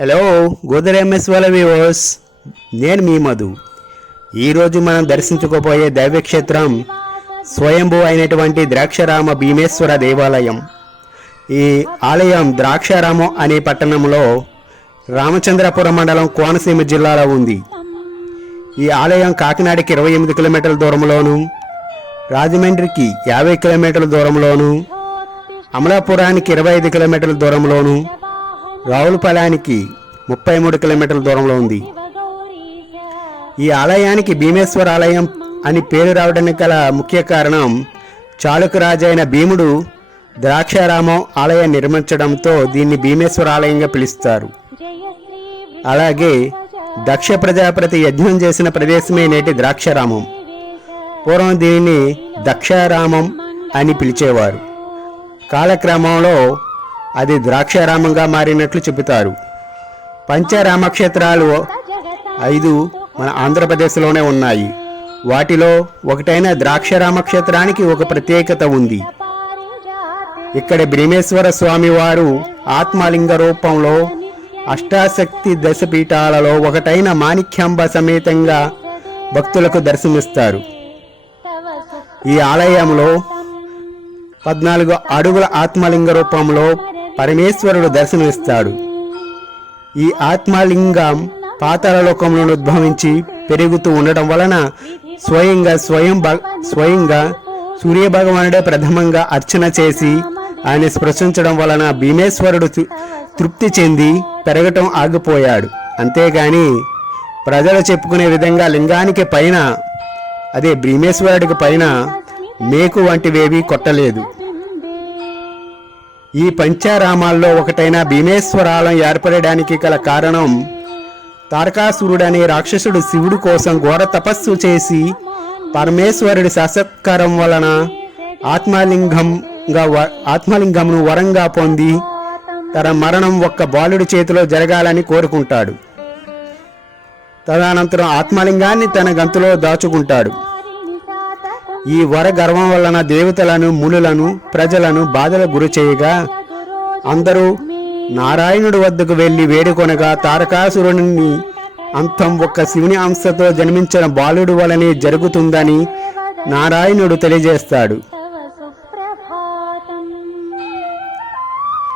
Hello గోదర్ MS వాళ్ళ viewers నేను మీ మధు. ఈరోజు మనం దర్శించుకోబోయే దైవక్షేత్రం స్వయంభూ అయినటువంటి ద్రాక్షారామ భీమేశ్వర దేవాలయం. ఈ ఆలయం ద్రాక్షారామం అనే పట్టణంలో రామచంద్రపురం మండలం కోనసీమ జిల్లాలో ఉంది. ఈ ఆలయం కాకినాడకి ఇరవై ఎనిమిది కిలోమీటర్ల దూరంలోను రాజమండ్రికి యాభై కిలోమీటర్ల దూరంలోను అమలాపురానికి ఇరవై ఐదు కిలోమీటర్ల దూరంలోను రావులపాలెనికి ముప్పై మూడు కిలోమీటర్ల దూరంలో ఉంది. ఈ ఆలయానికి భీమేశ్వర ఆలయం అని పేరు రావడానికి గల ముఖ్య కారణం చాళుక్యరాజు అయిన భీముడు ద్రాక్షారామం ఆలయం నిర్మించడంతో దీన్ని భీమేశ్వర ఆలయంగా పిలుస్తారు. అలాగే దక్ష ప్రజాపతి యజ్ఞం చేసిన ప్రదేశమే నేటి ద్రాక్షారామం. పూర్వం దీనిని దక్షారామం అని పిలిచేవారు. కాలక్రమంలో అది ద్రాక్షారామంగా మారినట్లు చెబుతారు. పంచరామక్షేత్రాలు ఐదు మన ఆంధ్రప్రదేశ్లోనే ఉన్నాయి. వాటిలో ఒకటైన ద్రాక్షారామ క్షేత్రానికి ఒక ప్రత్యేకత ఉంది. ఇక్కడ భీమేశ్వర స్వామివారు ఆత్మలింగ రూపంలో అష్టాశక్తి దశపీఠాలలో ఒకటైన మాణిక్యాంబ సమేతంగా భక్తులకు దర్శనమిస్తారు. ఈ ఆలయంలో పద్నాలుగు అడుగుల ఆత్మలింగ రూపంలో పరమేశ్వరుడు దర్శనమిస్తాడు. ఈ ఆత్మలింగం పాతాళలోకంలో ఉద్భవించి పెరుగుతూ ఉండటం వలన స్వయంగా స్వయం స్వయంగా సూర్య భగవానుడే ప్రథమంగా అర్చన చేసి ఆయన స్పృశించడం వలన భీమేశ్వరుడు తృప్తి చెంది పెరగటం ఆగిపోయాడు. అంతేగాని ప్రజలు చెప్పుకునే విధంగా లింగానికి పైన అదే భీమేశ్వరుడికి పైన మేకు వంటివేవి కొట్టలేదు. ఈ పంచారామాల్లో ఒకటైన భీమేశ్వరాలయం ఏర్పడడానికి గల కారణం తారకాసురుడనే రాక్షసుడు శివుడు కోసం ఘోర తపస్సు చేసి పరమేశ్వరుడి ససత్కారం వలన ఆత్మలింగంగా ఆత్మలింగమును ఆత్మలింగంను వరంగా పొంది తన మరణం ఒక్క బాలుడి చేతిలో జరగాలని కోరుకుంటాడు. తదనంతరం ఆత్మలింగాన్ని తన గంతులో దాచుకుంటాడు. ఈ వర గర్వం వలన దేవతలను మునులను ప్రజలను బాధలకు గురి చేయగా అందరూ నారాయణుడి వద్దకు వెళ్ళి వేడుకొనగా తారకాసురుని అంతం ఒక్క శివుని అంశతో జన్మించిన బాలుడు వలనే జరుగుతుందని నారాయణుడు తెలియజేస్తాడు.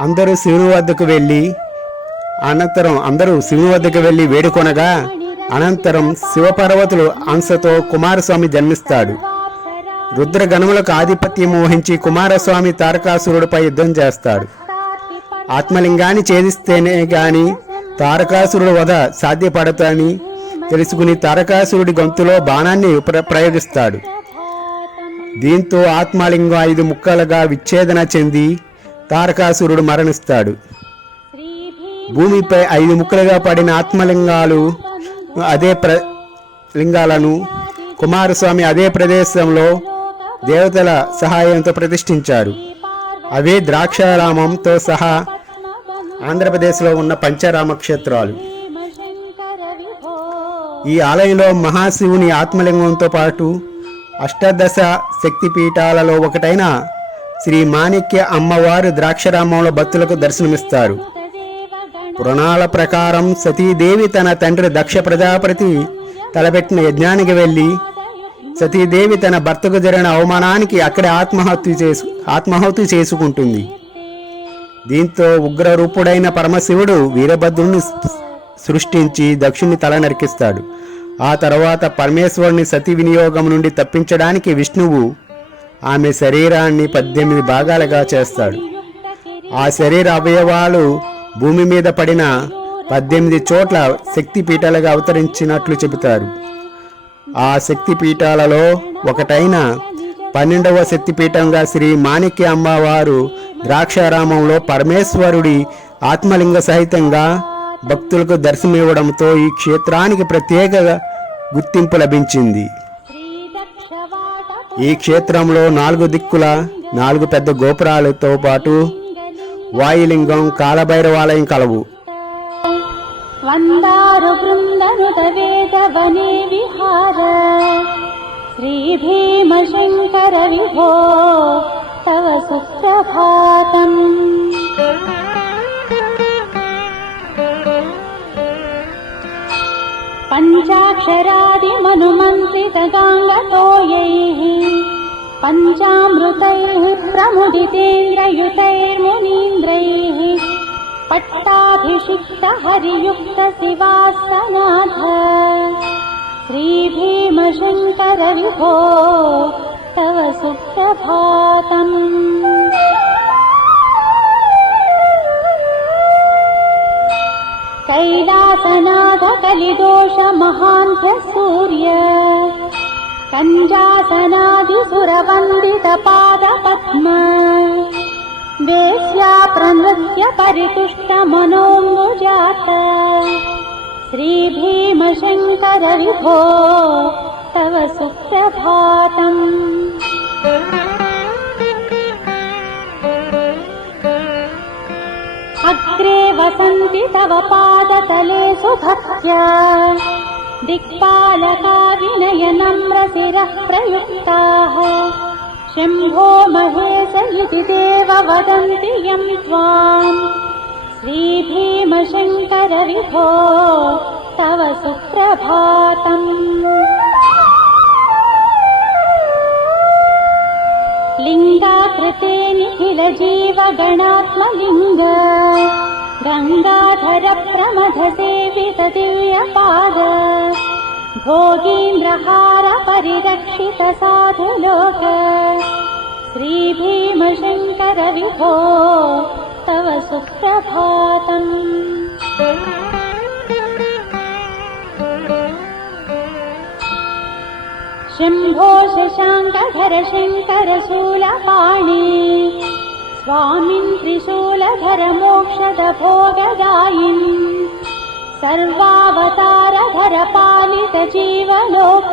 అందరూ శివుని వద్దకు వెళ్ళి అనంతరం అందరూ శివుని వద్దకు వెళ్ళి వేడుకొనగా అనంతరం శివపర్వతులు అంశతో కుమారస్వామి జన్మిస్తాడు. రుద్రగణములకు ఆధిపత్యం మోహించి కుమారస్వామి తారకాసురుడిపై యుద్ధం చేస్తాడు. ఆత్మలింగాన్ని ఛేదిస్తేనే గాని తారకాసురుడు వధ సాధ్యపడతాని తెలుసుకుని తారకాసురుడి గొంతులో బాణాన్ని ప్ర ప్రయోగిస్తాడు. దీంతో ఆత్మలింగం ఐదు ముక్కలుగా విచ్ఛేదన చెంది తారకాసురుడు మరణిస్తాడు. భూమిపై ఐదు ముక్కలుగా పడిన ఆత్మలింగాలు అదే ప్ర లింగాలను కుమారస్వామి అదే ప్రదేశంలో దేవతల సహాయంతో ప్రతిష్ఠించారు అవే ద్రాక్షారామంతో సహా ఆంధ్రప్రదేశ్లో ఉన్న పంచరామ క్షేత్రాలు. ఈ ఆలయంలో మహాశివుని ఆత్మలింగంతో పాటు అష్టాదశ శక్తిపీఠాలలో ఒకటైన శ్రీ మాణిక్య అమ్మవారు ద్రాక్షరామంలో భక్తులకు దర్శనమిస్తారు. పురాణాల ప్రకారం సతీదేవి తన తండ్రి దక్ష ప్రజాపతి తలపెట్టిన యజ్ఞానికి వెళ్ళి సతీదేవి తన భర్తకు జరిగిన అవమానానికి అక్కడే ఆత్మహత్య చేసు ఆత్మహత్య చేసుకుంటుంది. దీంతో ఉగ్ర రూపుడైన పరమశివుడు వీరభద్రుని సృష్టించి దక్షుణ్ణి తల నరికిస్తాడు ఆ తర్వాత పరమేశ్వరుని సతి వినియోగం నుండి తప్పించడానికి విష్ణువు ఆమె శరీరాన్ని పద్దెనిమిది భాగాలుగా చేస్తాడు. ఆ శరీర అవయవాలు భూమి మీద పడిన పద్దెనిమిది చోట్ల శక్తి పీఠాలుగా అవతరించినట్లు చెబుతారు. ఆ శక్తి పీఠాలలో ఒకటైన పన్నెండవ శక్తిపీఠంగా శ్రీ మాణిక్య అమ్మవారు ద్రాక్షారామంలో పరమేశ్వరుడి ఆత్మలింగ సహితంగా భక్తులకు దర్శనమివ్వడంతో ఈ క్షేత్రానికి ప్రత్యేక గుర్తింపు లభించింది. ఈ క్షేత్రంలో నాలుగు దిక్కుల నాలుగు పెద్ద గోపురాలతో పాటు వాయులింగం కాలభైరవాలయం కలవు. वन्दारु वृन्दनुत वेदवने विहार। श्रीभीमशङ्कर विभो तव सुप्रभातम्। पञ्चाक्षरादिमनुमन्त्रितगाङ्गतोयैः पञ्चामृतैः प्रमुदितेन्द्रयुतैर्मुनीन्द्रैः पट्टाभिषिक्तहरियुक्तशिवासनाथ। श्रीभीमशङ्कर विभो तव सुप्रभातम्। कैलासनाथ कलिदोष महान्त्य सूर्य कञ्जासनादिसुरवन्दितपादपद्म वेश्या प्रनृत्य परितुष्टमनोऽजात श्रीभीमशङ्कर विभो तव सुप्रभातम्। अग्रे वसन्ति तव पादतले सुभक्त्या दिक्पालका विनयनम्रशिरः प्रयुक्ताः शम्भो महेश देव वदन्ति यं त्वाम्। श्रीभीमशङ्कर विभो तव सुप्रभातम्। लिङ्गाकृते निखिलजीवगणात्मलिङ्ग गङ्गाधर प्रमथसेवित दिव्यपाद भोगीन्द्रहार परिरक्षित साधुलोक श्रीभीमशङ्कर विभो तव सुप्रभातम्। शम्भो शशाङ्कधर शङ्कर शूलपाणि। स्वामिन् त्रिशूलधर मोक्षद भोगदायिन् सर्वावतारधर पालित जीवलोक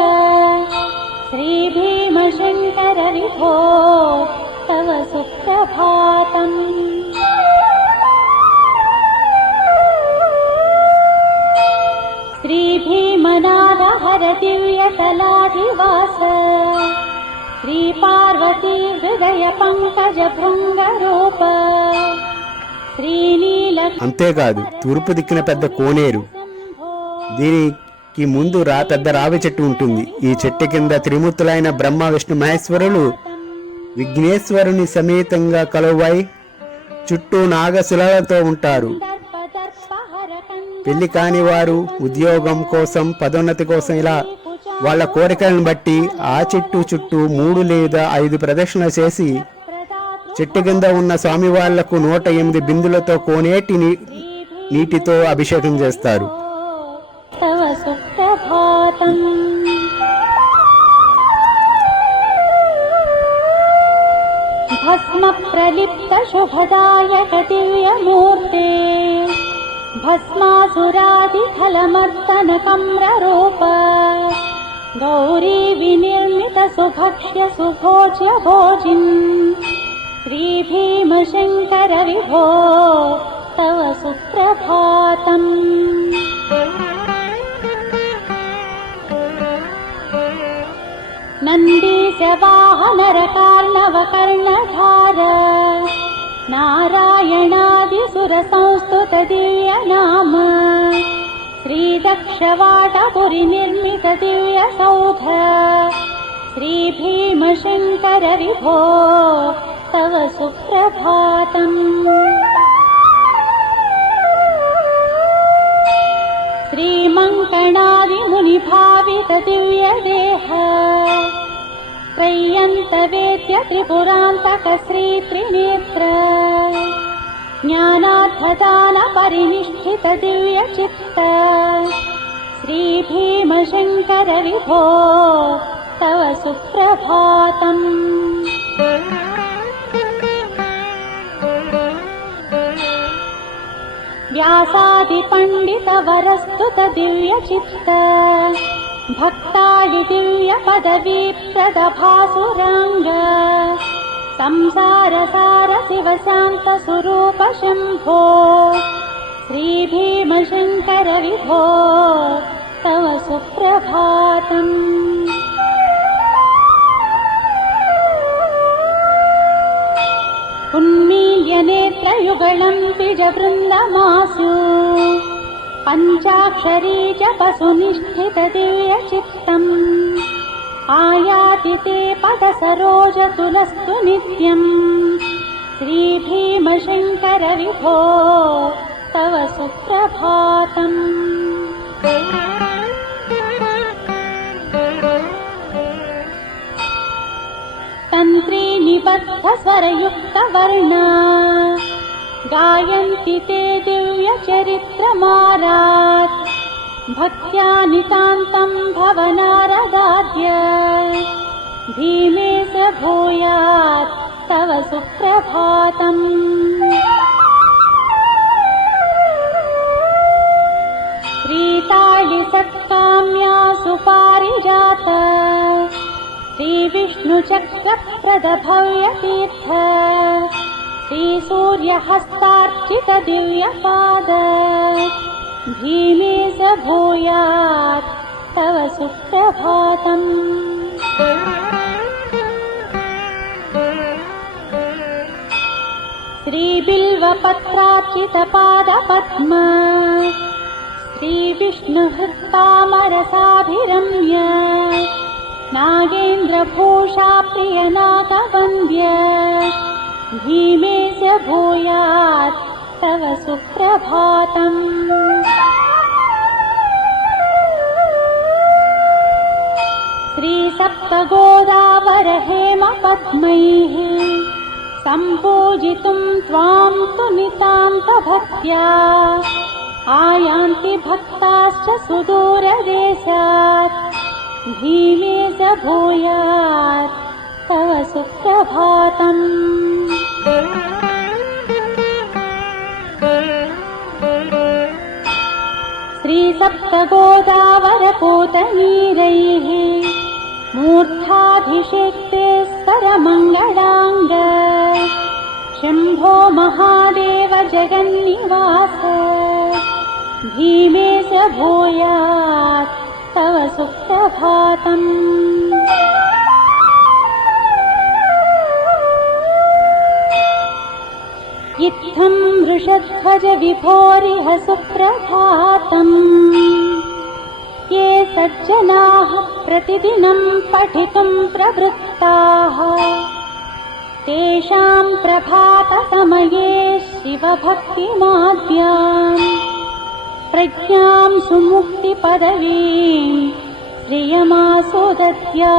श्रीभीमशङ्कर विभो तव सुप्रभातम् श्रीभीमनाद हर दिव्यतलाधिवास श्रीपार्वती हृदय पङ्कज भृङ्गरूप श्रीनील అంతేకాదు తూర్పు దిక్కున పెద్ద కోనేరు దీనికి ముందు రా పెద్ద రావి చెట్టు ఉంటుంది. ఈ చెట్టు కింద త్రిమూర్తులైన బ్రహ్మ విష్ణు మహేశ్వరులు విఘ్నేశ్వరుని సమేతంగా కలువై చుట్టూ నాగశిలలతో ఉంటారు. పెళ్ళి కాని వారు ఉద్యోగం కోసం పదోన్నతి కోసం ఇలా వాళ్ళ కోరికలను బట్టి ఆ చెట్టు చుట్టూ మూడు లేదా ఐదు ప్రదక్షిణలు చేసి చెట్టు కింద ఉన్న స్వామి వాళ్ళకు నూట ఎనిమిది బిందులతో కోనేటి నీ- నీటితో అభిషేకం చేస్తారు. सुप्रभातम् भस्मप्रलिप्तशुभदायक दिव्यमूर्ते भस्मासुरादिफलमर्दनकम्ररूप गौरी विनिर्मित सुभक्ष्य भोजिन् श्रीभीमशङ्कर विभो तव सुप्रभातम् नन्दीशवाहनरकार्णवकर्णधार। नारायणादिसुरसंस्तुत दिव्यनाम श्रीदक्षवाटपुरिनिर्मित दिव्यसौध श्रीभीमशङ्कर विभो तव सुप्रभातम्। श्रीमङ्कणादिमुनिभावित दिव्यदेह त्रय्यन्तवेद्य त्रिपुरान्तक श्रीत्रिनेत्र। ज्ञानार्थदानपरिनिष्ठित दिव्यचित्त। श्रीभीमशङ्कर विभो तव सुप्रभातम्। व्यासादिपण्डितवरस्तुत दिव्यचित्त भक्ताडि दिव्यपदवीप्रदभासुराङ्ग संसारसार शिवशान्तस्वरूप शम्भो श्रीभीमशङ्कर विभो तव सुप्रभातम्। उन्मील्य नेत्रयुगलम् द्विजवृन्दमासु पञ्चाक्षरी जपसुनिष्ठितदिव्यचित्तम् आयाति ते पदसरोजतुलस्तु नित्यम् श्रीभीमशङ्करविभो तव सुप्रभातम्। तन्त्री निबद्धस्वरयुक्तवर्णा गायन्ति ते दिव्यचरित्रमारात् भक्त्या नितान्तम् भवनारदाद्य। भीमे स भूयात् तव सुप्रभातम्। श्रीताळि सत्काम्या सुपारिजात। श्रीविष्णुचक्रप्रदभव्यतीर्थ श्रीसूर्यहस्तार्चितदिव्यपाद। भीमे स भूयात् तव सुप्रभातम्। श्रीबिल्वपत्रार्चितपादपद्म श्रीविष्णुहृत्तामरसाभिरम्य नागेन्द्रभूषा प्रियनागवन्द्य भीमे स भूयात् तव सुप्रभातम्। श्रीसप्तगोदावरहेमपद्मैः सम्पूजितुम् त्वाम् तु नितान्तभक्त्या आयान्ति भक्ताश्च सुदूरदेशात्। भीमे स भूयात् तव सुप्रभातम् श्रीसप्तगोदावरपूतनीरैः मूर्धाभिषेक्ते स्वरमङ्गलाङ्ग शम्भो महादेव जगन्निवास भीमे स भूयात् तव सुप्रभातम् इत्थम् वृषध्वज विभोरिह सुप्रभातम्। ये सज्जनाः प्रतिदिनम् पठितुम् प्रवृत्ताः। तेषाम् प्रभातसमये शिवभक्तिमाद्याम्। प्रज्ञाम् सुमुक्तिपदवीम् श्रियमासुदत्या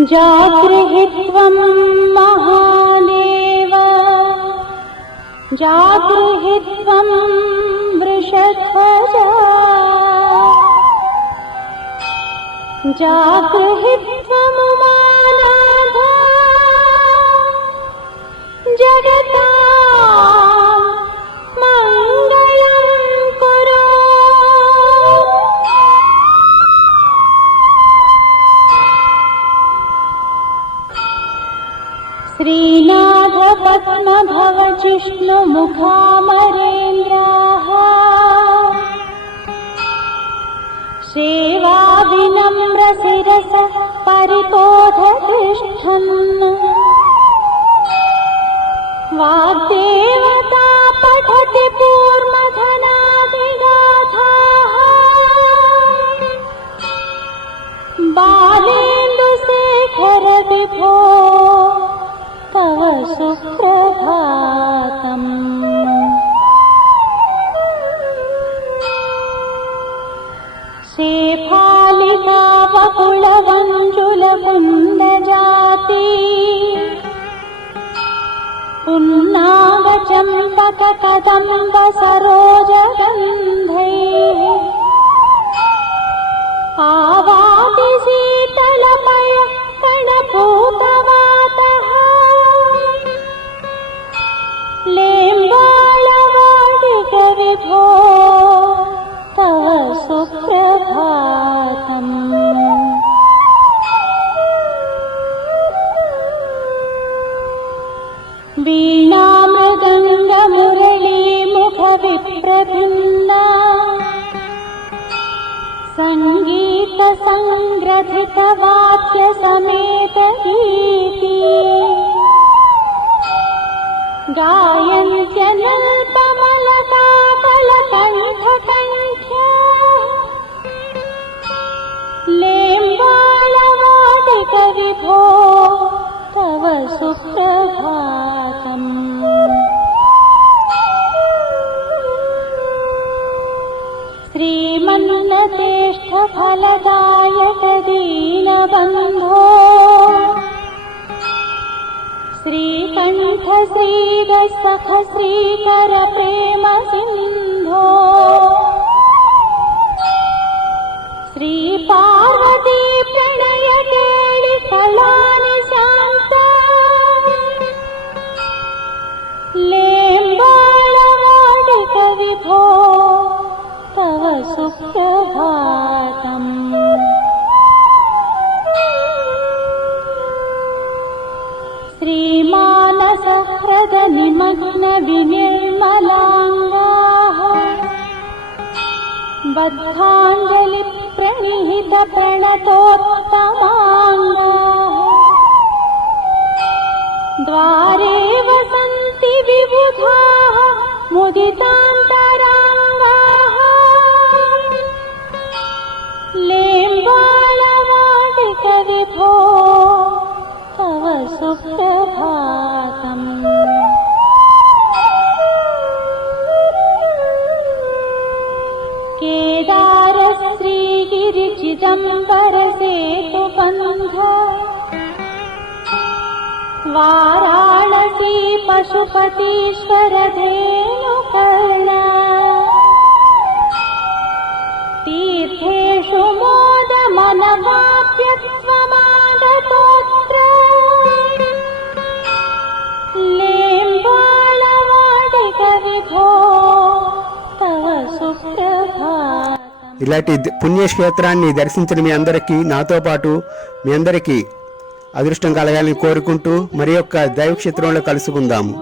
जागृहि त्वम् महादेव। जागृहि त्वम् वृषध्वजा। जागृहि त्वमुमानाथा जगता श्रीनाथ पद्मभव जिष्णुमुखामरेन्द्राः सेवा विनम्र शिरस परितोध तिष्ठन् वाग्देवता पठति पूर्वधनादिगाथाः बालेन्दुशेखर सुप्रभातम् शेफालिका वकुलमञ्जुलकुन्दजाति पुन्नागचम्पककदम्ब सरोजगन्धैः आवाति लेम्बाळवाटिकविभो तव सुप्रभातम् श्रीमन्नतेष्ठफलदायक दीनबन्धो श्रीकण्ठ श्रीगसख श्रीकर प्रेम सिन्धो श्रीपार्वती सुप्रभातम् श्रीमानसह्रद निमग्न विनिर्मलाङ्गाः बद्धाञ्जलि प्रणिहित प्रणतोत्तमाङ्गाः द्वारे वसन्ति विबुधाः मुदितान्तराङ्गाः सुप्रभातम् श्रीगिरिचिदम्बर सेतुबन्ध वाराणसी पशुपतीश्वर ఇలాంటి పుణ్యక్షేత్రాన్ని దర్శించిన మీ అందరికీ నాతో పాటు మీ అందరికీ అదృష్టం కలగాలని కోరుకుంటూ మరి యొక్క దైవక్షేత్రంలో కలుసుకుందాము.